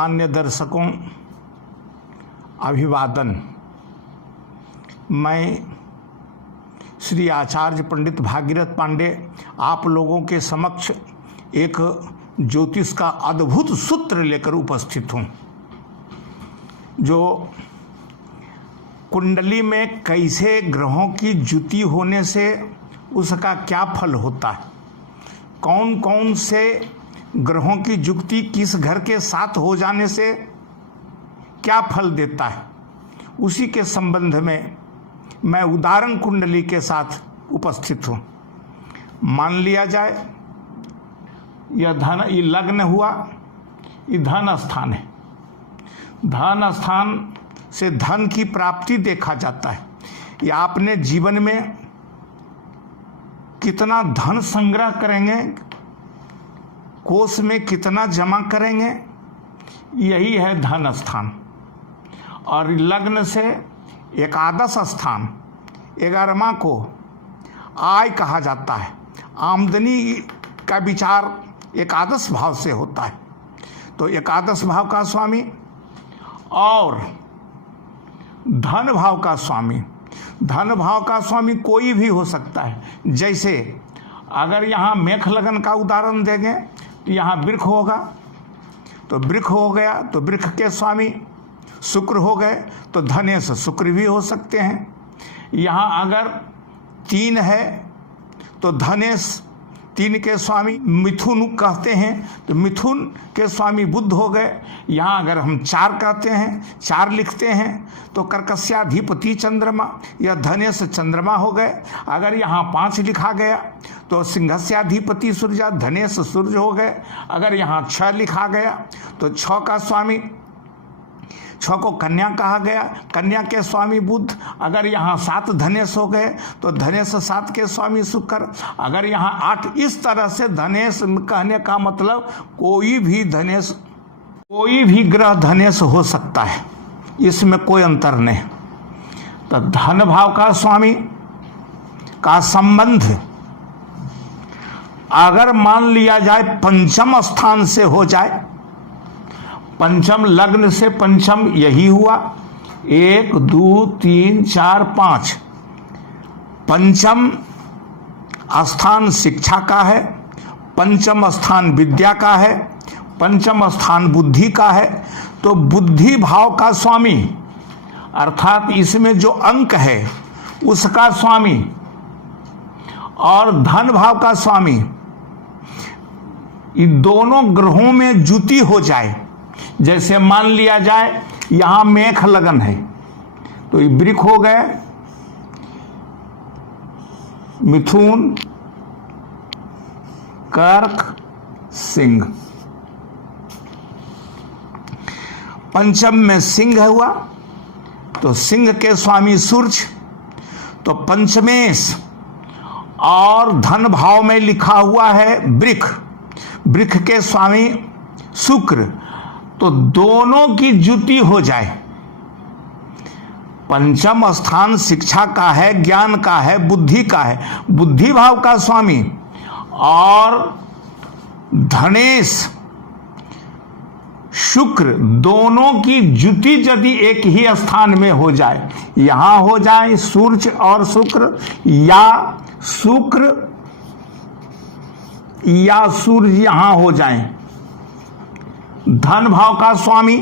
मान्य दर्शकों, अभिवादन। मैं श्री आचार्य पंडित भागीरथ पांडे आप लोगों के समक्ष एक ज्योतिष का अद्भुत सूत्र लेकर उपस्थित हूँ, जो कुंडली में कैसे ग्रहों की जुति होने से उसका क्या फल होता है, कौन कौन से ग्रहों की जुति किस घर के साथ हो जाने से क्या फल देता है, उसी के संबंध में मैं उदाहरण कुंडली के साथ उपस्थित हूँ। मान लिया जाए ये लग्न हुआ, ये धन स्थान है। धन स्थान से धन की प्राप्ति देखा जाता है। ये आपने जीवन में कितना धन संग्रह करेंगे, कोष में कितना जमा करेंगे, यही है धन स्थान। और लग्न से एकादश स्थान 11वां को आय कहा जाता है। आमदनी का विचार एकादश भाव से होता है। तो एकादश भाव का स्वामी और धन भाव का स्वामी, धन भाव का स्वामी कोई भी हो सकता है। जैसे अगर यहाँ मेष लगन का उदाहरण देंगे तो यहाँ वृक्ष होगा, तो वृक्ष हो गया तो वृक्ष के स्वामी शुक्र हो गए, तो धनेश शुक्र भी हो सकते हैं। यहाँ अगर 3 है तो धनेश 3 के स्वामी मिथुन कहते हैं, तो मिथुन के स्वामी बुध हो गए। यहाँ अगर हम 4 कहते हैं, 4 लिखते हैं तो कर्कस्याधिपति चंद्रमा या धनेश चंद्रमा हो गए। अगर यहाँ 5 लिखा गया तो सिंहस्याधिपति सूर्य धनेश सूर्य हो गए। अगर यहाँ 6 लिखा गया तो 6 का स्वामी 6 को कन्या कहा गया, कन्या के स्वामी बुध। अगर यहाँ 7 धनेश हो गए तो धनेश 7 के स्वामी शुक्र। अगर यहाँ 8, इस तरह से धनेश कहने का मतलब कोई भी ग्रह धनेश हो सकता है, इसमें कोई अंतर नहीं। तो धन भाव का स्वामी का संबंध अगर मान लिया जाए पंचम स्थान से हो जाए, पंचम लग्न से पंचम यही हुआ 1 2 3 4 5। पंचम स्थान शिक्षा का है, पंचम स्थान विद्या का है, पंचम स्थान बुद्धि का है। तो बुद्धि भाव का स्वामी अर्थात इसमें जो अंक है उसका स्वामी और धन भाव का स्वामी, इन दोनों ग्रहों में जुति हो जाए। जैसे मान लिया जाए यहां मेष लगन है तो ये वृक्ष हो गए, मिथुन, कर्क, सिंह। पंचम में सिंह हुआ तो सिंह के स्वामी सूर्य, तो पंचमेश और धन भाव में लिखा हुआ है वृक्ष, वृक्ष के स्वामी शुक्र। तो दोनों की जुति हो जाए। पंचम स्थान शिक्षा का है, ज्ञान का है, बुद्धि का है, बुद्धि भाव का स्वामी और धनेश शुक्र, दोनों की जुति यदि एक ही स्थान में हो जाए, यहां हो जाए सूर्य और शुक्र, या शुक्र या सूर्य यहां हो जाए, धन भाव का स्वामी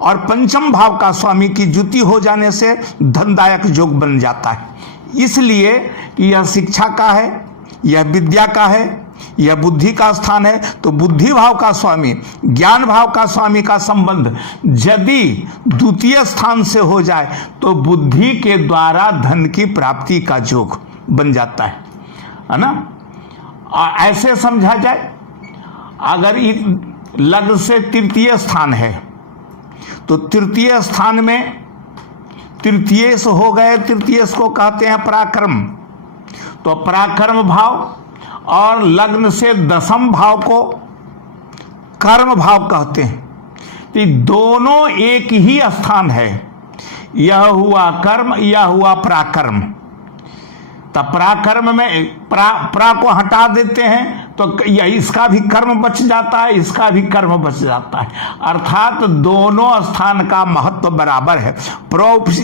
और पंचम भाव का स्वामी की जुति हो जाने से धनदायक योग बन जाता है। इसलिए कि यह शिक्षा का है, यह विद्या का है, यह बुद्धि का स्थान है। तो बुद्धि भाव का स्वामी, ज्ञान भाव का स्वामी का संबंध यदि द्वितीय स्थान से हो जाए तो बुद्धि के द्वारा धन की प्राप्ति का योग बन जाता है ना। ऐसे समझा जाए, अगर लग्न से तृतीय स्थान है तो तृतीय स्थान में तृतीयेश हो गए, तृतीयेश को कहते हैं पराक्रम। तो पराक्रम भाव और लग्न से दशम भाव को कर्म भाव कहते हैं। तो दोनों एक ही स्थान है, यह हुआ कर्म, यह हुआ पराक्रम। तब पराक्रम में प्रा को हटा देते हैं तो यह इसका भी कर्म बच जाता है, इसका भी कर्म बच जाता है। अर्थात दोनों स्थान का महत्व बराबर है।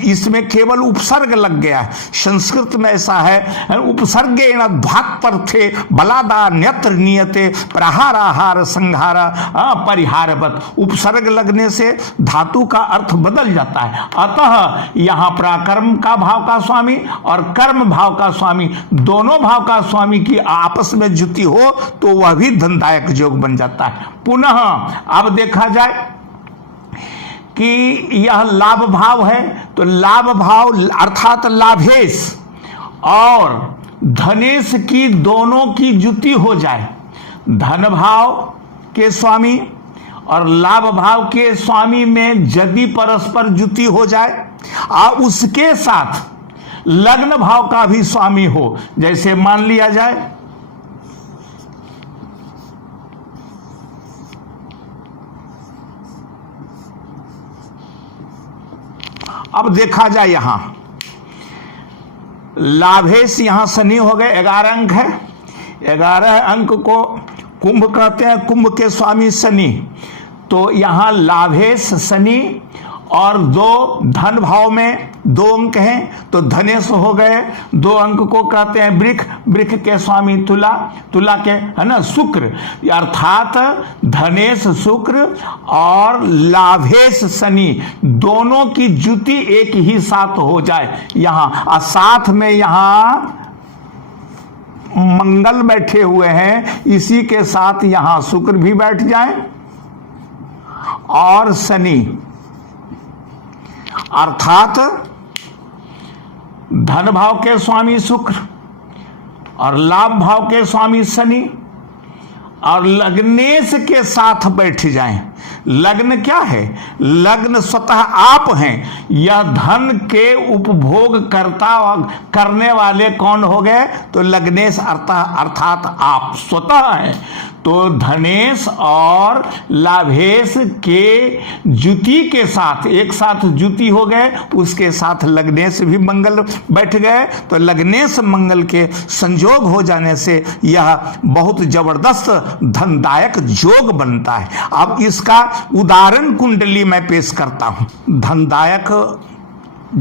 इसमें केवल उपसर्ग लग गया है। संस्कृत में ऐसा है, उपसर्गेण ध्वात्पर्थे बलादा न्यत्र नियते प्रहाराहार संहारा परिहारवत। उपसर्ग लगने से धातु का अर्थ बदल जाता है। अतः यहां प्राकर्म का भाव का स्वामी और कर्म भाव का स्वामी, दोनों भाव का स्वामी की आपस में जुति हो तो वह भी धनदायक योग बन जाता है। पुनः अब देखा जाए कि यह लाभ भाव है, तो लाभ भाव अर्थात लाभेश और धनेश की दोनों की जुति हो जाए, धन भाव के स्वामी और लाभ भाव के स्वामी में यदि परस्पर जुति हो जाए और उसके साथ लग्न भाव का भी स्वामी हो, जैसे मान लिया जाए अब देखा जाए यहां लाभेश, यहां शनि हो गए, 11 अंक है, 11 अंक को कुंभ कहते हैं, कुंभ के स्वामी शनि। तो यहां लाभेश शनि और 2 धन भाव में 2 अंक हैं, तो धनेश हो गए। 2 अंक को कहते हैं वृक्ष, वृक्ष के स्वामी तुला, तुला के है ना शुक्र। अर्थात धनेश शुक्र और लाभेश शनि दोनों की जुति एक ही साथ हो जाए यहां, और साथ में यहां मंगल बैठे हुए हैं, इसी के साथ यहां शुक्र भी बैठ जाए और शनि। अर्थात धन भाव के स्वामी शुक्र और लाभ भाव के स्वामी शनि और लग्नेश के साथ बैठ जाएं। लग्न क्या है? लग्न स्वतः आप हैं। यह धन के उपभोग करने वाले कौन हो गए? तो लग्नेश अर्थात आप स्वतः हैं। तो धनेश और लाभेश के जुति के साथ एक साथ जुति हो गए, उसके साथ लग्नेश भी मंगल बैठ गए, तो लग्नेश मंगल के संयोग हो जाने से यह बहुत जबरदस्त धनदायक योग बनता है। अब इसका उदाहरण कुंडली में पेश करता हूं। धनदायक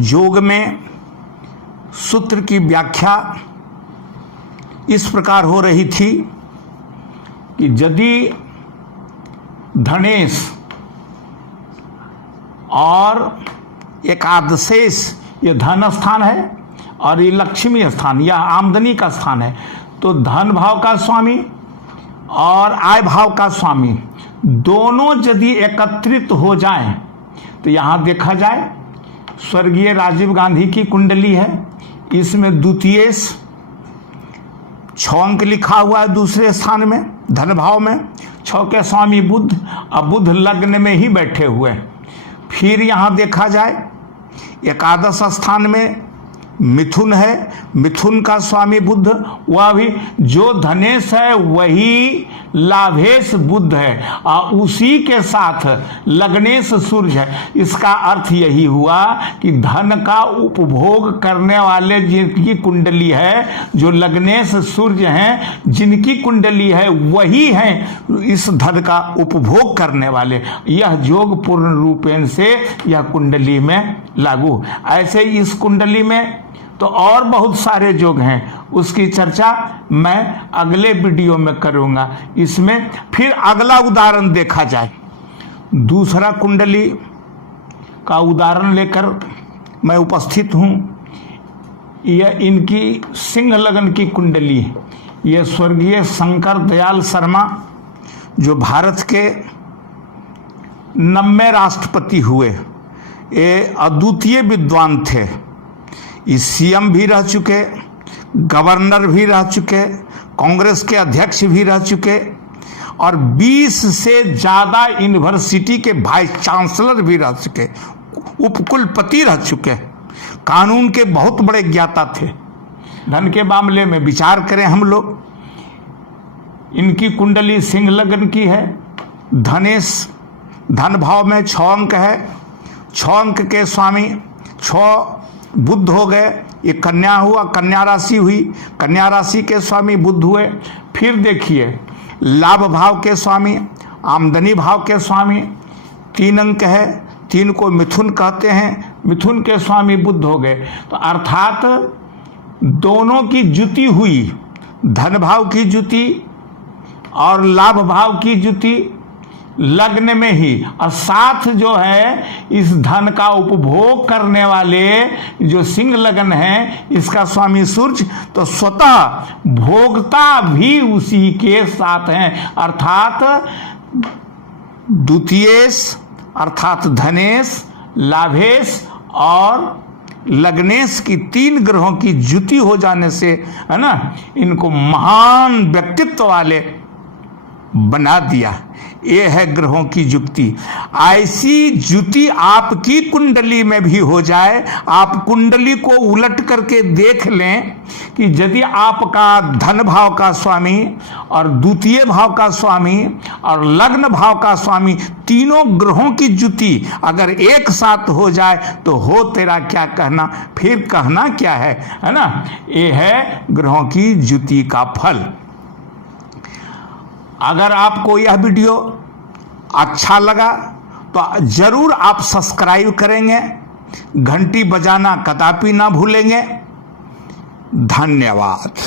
योग में सूत्र की व्याख्या इस प्रकार हो रही थी कि यदि धनेश और एकादशेश ये धन स्थान है और ये लक्ष्मी स्थान, यह आमदनी का स्थान है, तो धन भाव का स्वामी और आय भाव का स्वामी दोनों यदि एकत्रित हो जाएं, तो यहां देखा जाए स्वर्गीय राजीव गांधी की कुंडली है, इसमें द्वितीयेश 6 अंक लिखा हुआ है दूसरे स्थान में धन भाव में, 6 के स्वामी बुध, अब बुध लग्न में ही बैठे हुए। फिर यहां देखा जाए एकादश स्थान में मिथुन है, मिथुन का स्वामी बुध, वह भी जो धनेश है वही लाभेश बुध है और उसी के साथ लग्नेश सूर्य है। इसका अर्थ यही हुआ कि धन का उपभोग करने वाले जिनकी कुंडली है, जो लग्नेश सूर्य हैं, जिनकी कुंडली है वही हैं इस धन का उपभोग करने वाले। यह योग पूर्ण रूपेण से यह कुंडली में लागू। ऐसे इस कुंडली में तो और बहुत सारे योग हैं, उसकी चर्चा मैं अगले वीडियो में करूंगा। इसमें फिर अगला उदाहरण देखा जाए। दूसरा कुंडली का उदाहरण लेकर मैं उपस्थित हूं। यह इनकी सिंह लग्न की कुंडली है। यह स्वर्गीय शंकर दयाल शर्मा जो भारत के 90वें राष्ट्रपति हुए, ये अद्वितीय विद्वान थे। सीएम भी रह चुके, गवर्नर भी रह चुके, कांग्रेस के अध्यक्ष भी रह चुके और 20 से ज़्यादा यूनिवर्सिटी के वाइस चांसलर भी रह चुके, उपकुलपति रह चुके, कानून के बहुत बड़े ज्ञाता थे। धन के मामले में विचार करें हम लोग, इनकी कुंडली सिंह लग्न की है। धनेश धन भाव में 6 अंक है, 6 अंक के स्वामी 6 बुध हो गए। ये कन्या हुआ, कन्या राशि हुई, कन्या राशि के स्वामी बुध हुए। फिर देखिए, लाभ भाव के स्वामी, आमदनी भाव के स्वामी, 3 अंक है, 3 को मिथुन कहते हैं, मिथुन के स्वामी बुध हो गए। तो अर्थात दोनों की जुति हुई, धन भाव की जुति और लाभ भाव की जुति लग्न में ही, और साथ जो है इस धन का उपभोग करने वाले जो सिंह लग्न है इसका स्वामी सूर्य, तो स्वतः भोगता भी उसी के साथ हैं। अर्थात द्वितीयेश अर्थात धनेश, लाभेश और लग्नेश की 3 ग्रहों की जुति हो जाने से, है ना, इनको महान व्यक्तित्व वाले बना दिया। ये है ग्रहों की जुति। ऐसी जुति आपकी कुंडली में भी हो जाए, आप कुंडली को उलट करके देख लें कि यदि आपका धन भाव का स्वामी और द्वितीय भाव का स्वामी और लग्न भाव का स्वामी, तीनों ग्रहों की जुति अगर एक साथ हो जाए तो हो तेरा क्या कहना, फिर कहना क्या है ना। ये है ग्रहों की जुति का फल। अगर आपको यह वीडियो अच्छा लगा तो जरूर आप सब्सक्राइब करेंगे, घंटी बजाना कदापि ना भूलेंगे। धन्यवाद।